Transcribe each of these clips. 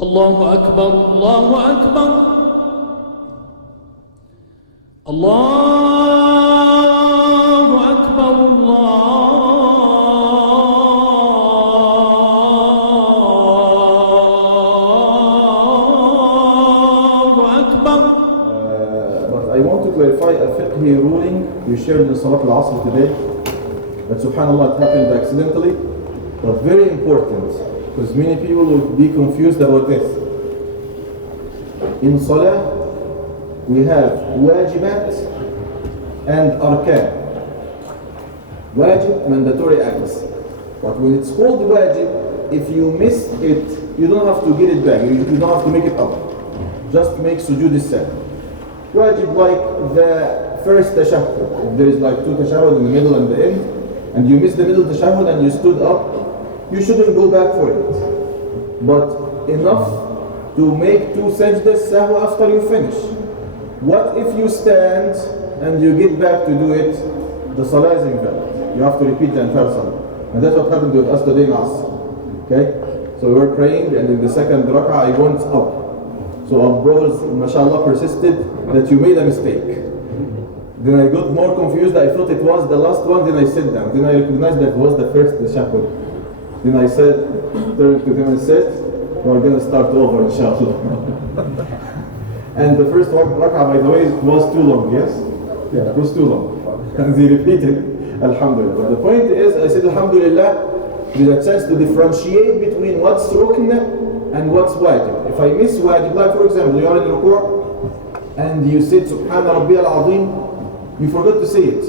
الله أكبر الله أكبر الله أكبر الله أكبر. But I want to clarify a fiqh ruling we shared in Salat al-Asr today. But subhanAllah, it happened accidentally, but very important, because many people will be confused about this. In Salah, we have wajibat and arkan. Wajib, mandatory acts. But when it's called wajib, if you miss it, you don't have to get it back, you don't have to make it up. Just make sujood as-sahw. Wajib, like the first tashahhud. If there is like two tashahhud in the middle and the end, and you missed the middle tashahhud and you stood up, you shouldn't go back for it. But enough to make two sajdas sahw after you finish. What if you stand and you get back to do it? The salah is invalid. You have to repeat the entire salah. And that's what happened with us today in Asr. Okay? So we were praying, and in the second rak'ah I went up. So our brothers, mashallah, persisted that you made a mistake. Then I got more confused. I thought it was the last one. Then I sat down. Then I recognized that it was the first tashahhud. Then I said, turned to them and said, we're going to start over, inshallah. And the first rak'ah, by the way, was too long, yes? Yeah, it was too long. And they repeated, alhamdulillah. But the point is, I said, alhamdulillah, there's a chance to differentiate between what's rukn and what's wajib. If I miss wajib, like for example, you are in ruku' and you said, Subhana Rabbi al-Azim, you forgot to say it.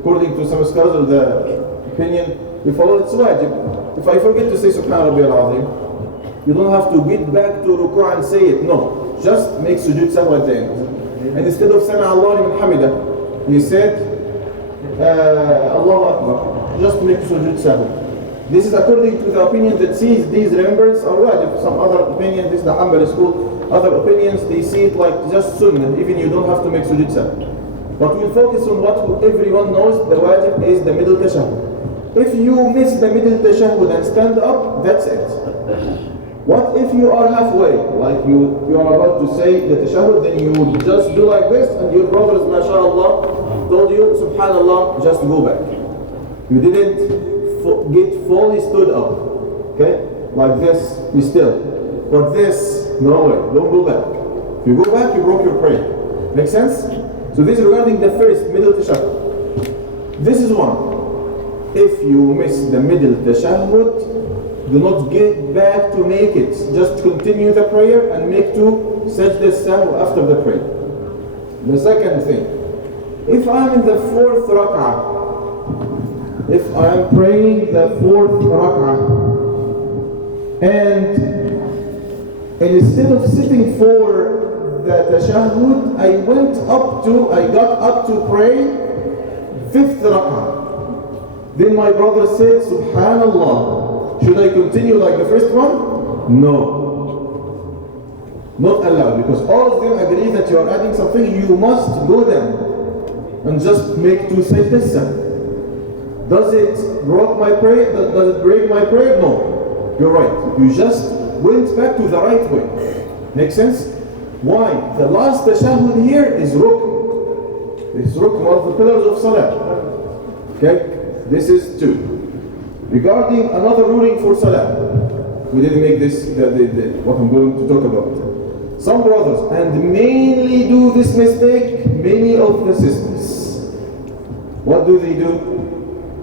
According to some scholars of the opinion, we follow it's wajib. If I forget to say Subhana Rabbi al-Azim, you don't have to get back to ruku' and say it. No. Just make sujood sahw at the end. And instead of Sami Allah liman hamidah, you said Allahu Akbar. Just make sujood sahw. This is according to the opinion that sees these remembers are wajib. Some other opinion, this is the Hanbali school. Other opinions, they see it like just sunnah, even you don't have to make sujood sahw. But we'll focus on what everyone knows, the wajib is the middle tashahhud. If you miss the middle tashahhud and stand up, that's it. What if you are halfway, like you are about to say the tashahhud, then you just do like this, and your brothers, mashallah, told you, subhanallah, just go back. You didn't get fully stood up, okay? Like this, be still. But this, no way, don't go back. If you go back, you broke your prayer. Make sense? So this is regarding the first middle tashahhud. This is one. If you miss the middle tashahhud, do not get back to make it. Just continue the prayer and make two sajda sahw after the prayer. The second thing, if I'm in the fourth rak'ah, if I'm praying the fourth rak'ah, and instead of sitting for the tashahhud, I got up to pray fifth rak'ah. Then my brother said, Subhanallah, should I continue like the first one? No. Not allowed, because all of them agree that you are adding something. You must go down and just make two sajdas. Does it break my prayer? Does it break my prayer? No. You're right. You just went back to the right way. Make sense? Why? The last tashahhud here is rukn. It's rukn, one of the pillars of salah. Okay? This is two. Regarding another ruling for salah, we didn't make this what I'm going to talk about. Some brothers, and mainly do this mistake, many of the sisters. What do?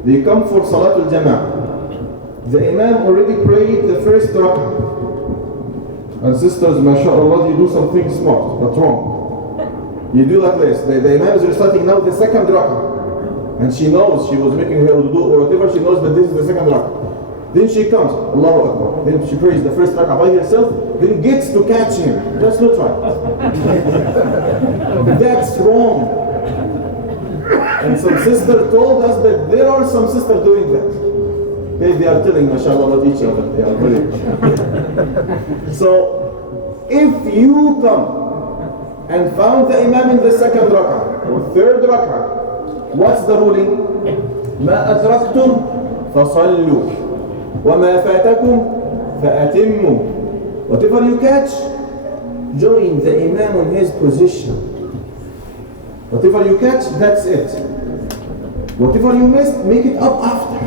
They come for Salatul Jama'ah. The Imam already prayed the first rak'ah. And sisters, mashallah, you do something smart, but wrong. You do like this. The Imam is reciting now the second rak'ah. And she knows, she was making her wudu or whatever, she knows that this is the second rak'ah. Then she comes, Allahu Akbar. Then she prays the first rak'ah by herself, then gets to catch him. That's not right. That's wrong. And some sister told us that there are some sisters doing that. Okay, they are telling, mashallah, about each other. They are very. So, if you come and found the Imam in the second rak'ah or third rak'ah, what's the ruling? ما أدركتم فصلوا وما فاتكم فأتموا. Whatever you catch, join the Imam on his position. Whatever you catch, that's it. Whatever you missed, make it up after.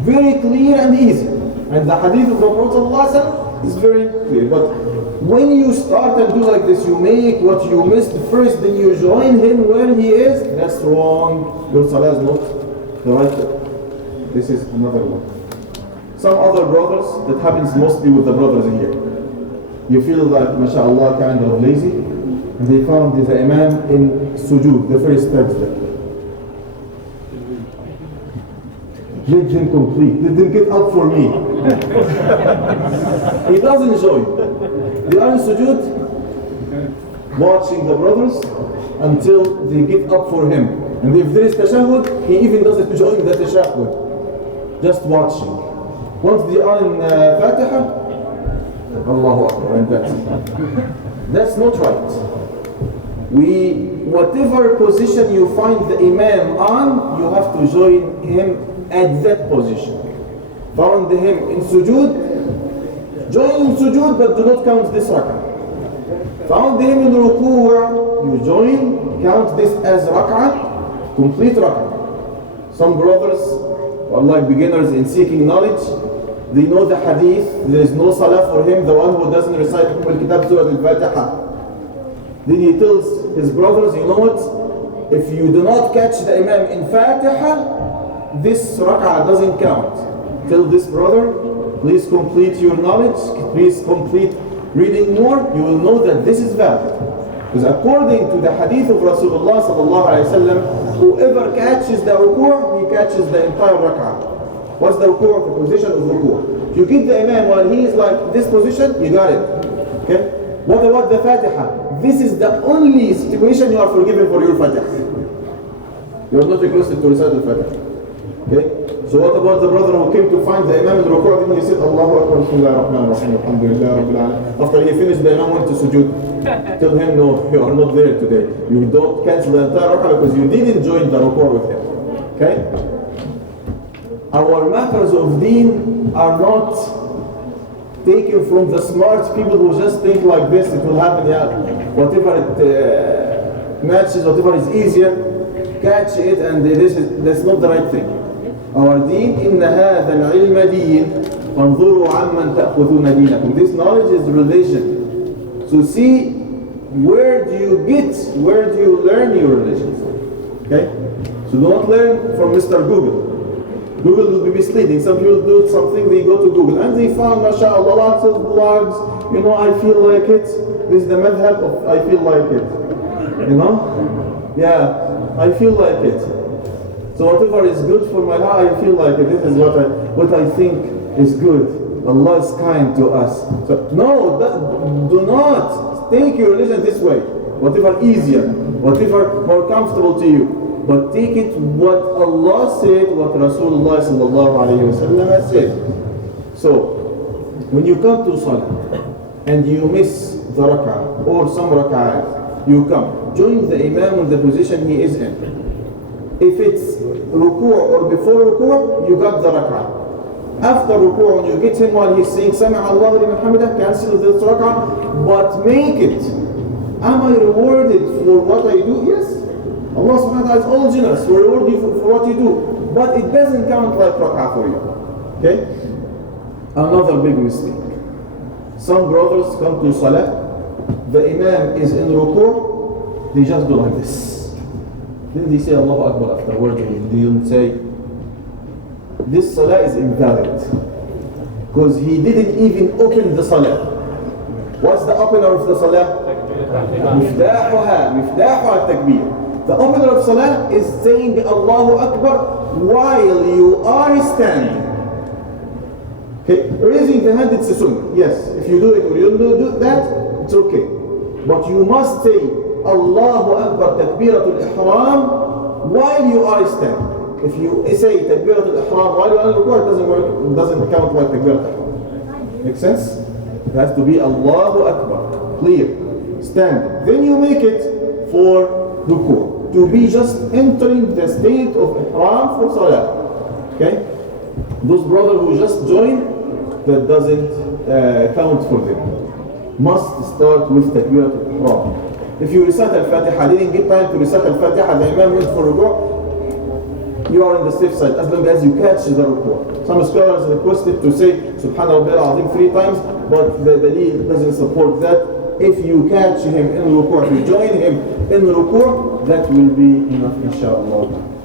Very clear and easy. And the hadith of the Prophet ﷺ is very clear. But when you start and do like this, you make what you missed first, then you join him where he is, that's wrong. Your salah is not the right way. This is another one. Some other brothers, that happens mostly with the brothers here. You feel like, mashallah, kind of lazy, and they found the Imam in sujood, the first sajda. Let him complete. Let him get up for me. He doesn't join. They are in sujood, watching the brothers until they get up for him. And if there is tashahhud, he even doesn't join the tashahhud. Just watching. Once they are in Fatiha, Allahu Akbar, and that's it. That's not right. Whatever position you find the Imam on, you have to join him at that position. Found him in sujood, join in sujood, but do not count this rak'ah. Found him in ruku', you join, count this as rak'ah, complete rak'ah. Some brothers are like beginners in seeking knowledge. They know the hadith, there is no salah for him, the one who doesn't recite Kitab Surah Al-Fatiha. Then he tells his brothers, you know what? If you do not catch the Imam in Fatiha, this rak'ah doesn't count. Tell this brother, please complete your knowledge, please complete reading more, you will know that this is valid. Because according to the hadith of Rasulullah sallallahu alayhi wa sallam, whoever catches the ruku', he catches the entire rak'ah. What's the ruku'? The position of ruku'. If you get the Imam while he is like this position, you got it. Okay? What about the Fatiha? This is the only situation you are forgiven for your Fatiha. You are not requested to recite the Fatiha. Okay? So what about the brother who came to find the Imam in ruku', and he said, Allahu Akbar, Bismillah ar-Rahman ar-Rahim, Alhamdulillah, Rabbil Alamin. After he finished, the Imam went to sujood. Tell him, no, you are not there today. You don't cancel the entire rak'ah because you didn't join the ruku' with him. Okay? Our matters of deen are not taken from the smart people who just think like this, it will happen, yeah, whatever it matches, whatever is easier, catch it, and that's not the right thing. Our deen, إِنَّ هَذَا الْعِلْمَ دِينٌ فَانْظُرُوا عَمَّنْ تَأْخُذُونَ دِينَكُمْ. This knowledge is religion. So see, where do you learn your religion? Okay? So don't learn from Mr. Google. Google will be misleading. Some people do something, they go to Google and they found, mashallah, lots of blogs, you know, I feel like it. This is the madhab of I feel like it. You know? Yeah, I feel like it. So whatever is good for my heart, I feel like it. This is what I think is good. Allah is kind to us. So no, do not take your religion this way. Whatever easier, whatever more comfortable to you. But take it what Allah said, what Rasulullah sallallahu alayhi wa sallam has said. So, when you come to Salah and you miss the rak'ah or some rak'ah, you come, join the Imam in the position he is in. If it's ruku' or before ruku', you got the rak'ah. After ruku', when you get him while he's saying Sami'a Allahu liman hamidah, cancel this rak'ah, but make it. Am I rewarded for what I do? Yes. Allah subhanahu wa ta'ala is all generous, will reward you for what you do. But it doesn't count like rak'ah for you. Okay? Another big mistake. Some brothers come to Salah, the Imam is in ruku', they just do like this. Then they say Allahu Akbar afterwards, they don't say, this Salah is invalid. Because he didn't even open the Salah. What's the opener of the Salah? Miftahuha takbir. The opener of Salah is saying Allahu Akbar while you are standing. Okay, raising the hand, it's a sunnah. Yes, if you do it or you don't do that, it's okay. But you must say Allahu Akbar takbiratul ihram while you are standing. If you say takbiratul ihram while you are in ruku', it doesn't work, it doesn't count like takbiratul ihram. Make sense? It has to be Allahu Akbar, clear, standing. Then you make it for ruku'. To be just entering the state of ihram for salah. Okay? Those brothers who just join, that doesn't count for them. Must start with Takbirat al-Ihram. If you recite Al-Fatiha, didn't get time to recite Al-Fatiha, the Imam went for ruku', you are on the safe side as long as you catch the ruku'. Some scholars requested to say Subhana Rabbil Azim 3 times, but the dalil doesn't support that. If you catch him in ruku', if you join him in ruku', that will be enough, inshallah.